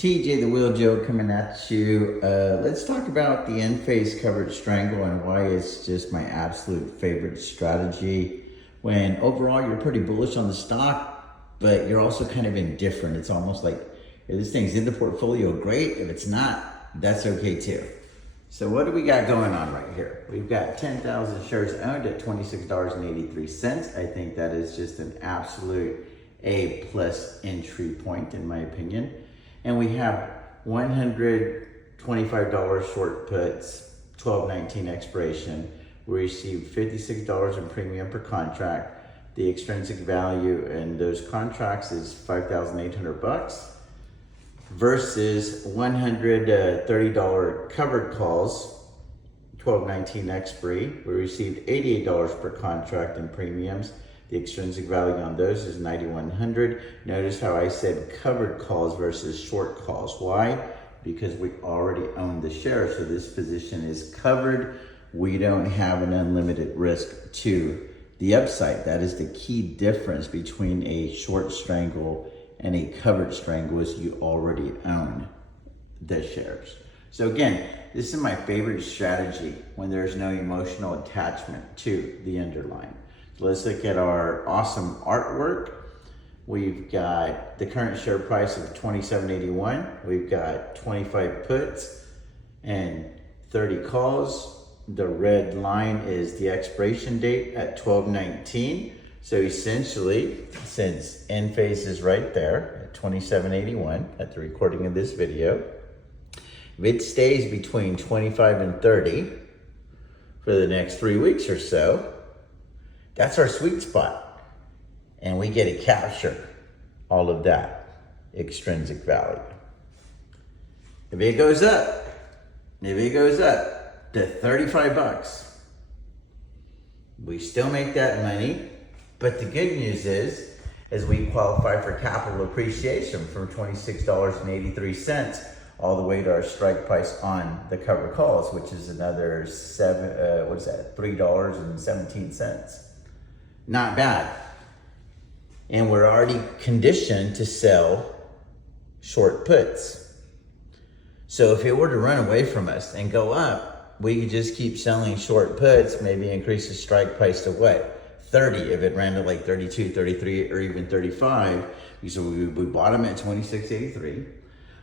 TJ the Wheel Joe coming at you. Let's talk about the Enphase covered strangle and why it's just my absolute favorite strategy. When overall you're pretty bullish on the stock, but you're also kind of indifferent. It's almost like if this thing's in the portfolio, great. If it's not, that's okay too. So what do we got going on right here? We've got 10,000 shares owned at $26.83. I think that is just an absolute A+ entry point in my opinion. And we have $125 short puts, 12/19 expiration. We received $56 in premium per contract. The extrinsic value in those contracts is $5,800 versus $130 covered calls, 12/19 expiry. We received $88 per contract in premiums. The extrinsic value on those is $9,100. Notice how I said covered calls versus short calls. Why? Because we already own the share, so this position is covered. We don't have an unlimited risk to the upside. That is the key difference between a short strangle and a covered strangle is you already own the shares. So again, this is my favorite strategy when there's no emotional attachment to the underlying. Let's look at our awesome artwork. We've got the current share price of $27.81. We've got 25 puts and 30 calls. The red line is the expiration date at 12/19. So essentially, since Enphase is right there at $27.81 at the recording of this video, if it stays between 25 and 30 for the next 3 weeks or so, that's our sweet spot, and we get to capture all of that extrinsic value. If it goes up to 35 bucks, we still make that money, but the good news is we qualify for capital appreciation from $26.83 all the way to our strike price on the covered calls, which is another $3.17. Not bad. And we're already conditioned to sell short puts. So if it were to run away from us and go up, we could just keep selling short puts, maybe increase the strike price to what? 30 if it ran to like 32, 33, or even 35. So we bought them at 26.83.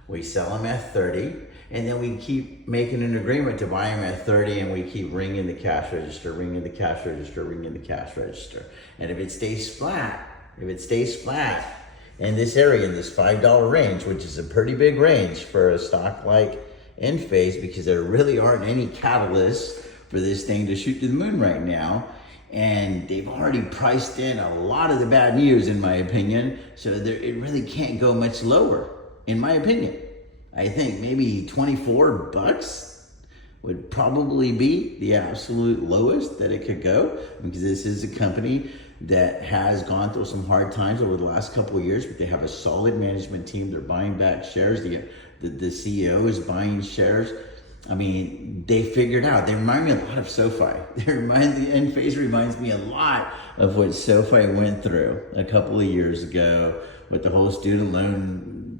We sell them at 30. And then we keep making an agreement to buy them at 30 and we keep ringing the cash register, ringing the cash register, ringing the cash register. And if it stays flat in this area, in this $5 range, which is a pretty big range for a stock like Enphase, because there really aren't any catalysts for this thing to shoot to the moon right now. And they've already priced in a lot of the bad news, in my opinion. So it really can't go much lower, in my opinion. I think maybe 24 bucks would probably be the absolute lowest that it could go, because this is a company that has gone through some hard times over the last couple of years, but they have a solid management team. They're buying back shares. The CEO is buying shares. I mean, they figured out. They remind me a lot of SoFi. Enphase reminds me a lot of what SoFi went through a couple of years ago with the whole student loan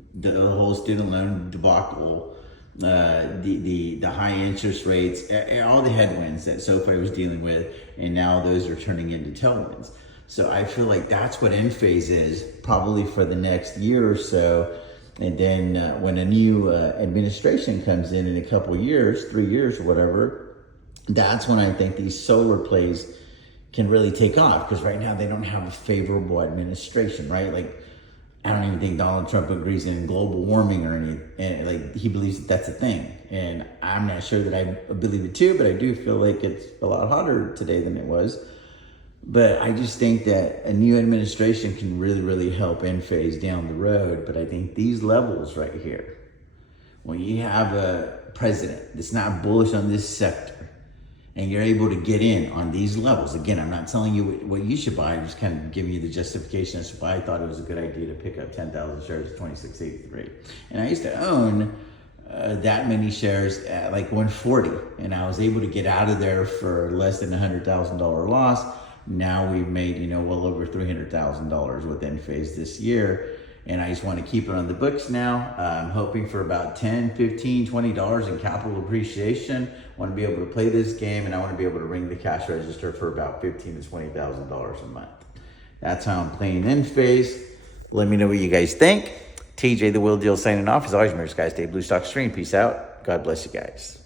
debacle, the high interest rates, all the headwinds that SoFi was dealing with, and now those are turning into tailwinds. So I feel like that's what Enphase is probably for the next year or so. And then when a new administration comes in a couple of years, 3 years or whatever, that's when I think these solar plays can really take off, because right now they don't have a favorable administration, right? Like, I don't even think Donald Trump agrees in global warming or anything. And like, he believes that that's a thing. And I'm not sure that I believe it too, but I do feel like it's a lot hotter today than it was. But I just think that a new administration can really, really help Enphase down the road. But I think these levels right here, when you have a president that's not bullish on this sector, and you're able to get in on these levels. Again, I'm not telling you what you should buy. I'm just kind of giving you the justification as to why I thought it was a good idea to pick up 10,000 shares at $26.83. And I used to own that many shares at like 140, and I was able to get out of there for less than $100,000 loss. Now we've made, well over $300,000 with Enphase this year. and I just want to keep it on the books now. I'm hoping for about $10, $15, $20 in capital appreciation. I want to be able to play this game, and I want to be able to ring the cash register for about $15,000 to $20,000 a month. That's how I'm playing Enphase. Let me know what you guys think. TJ the Wheel Deal signing off. As always, remember, guys, stay blue, stock, stream. Peace out. God bless you guys.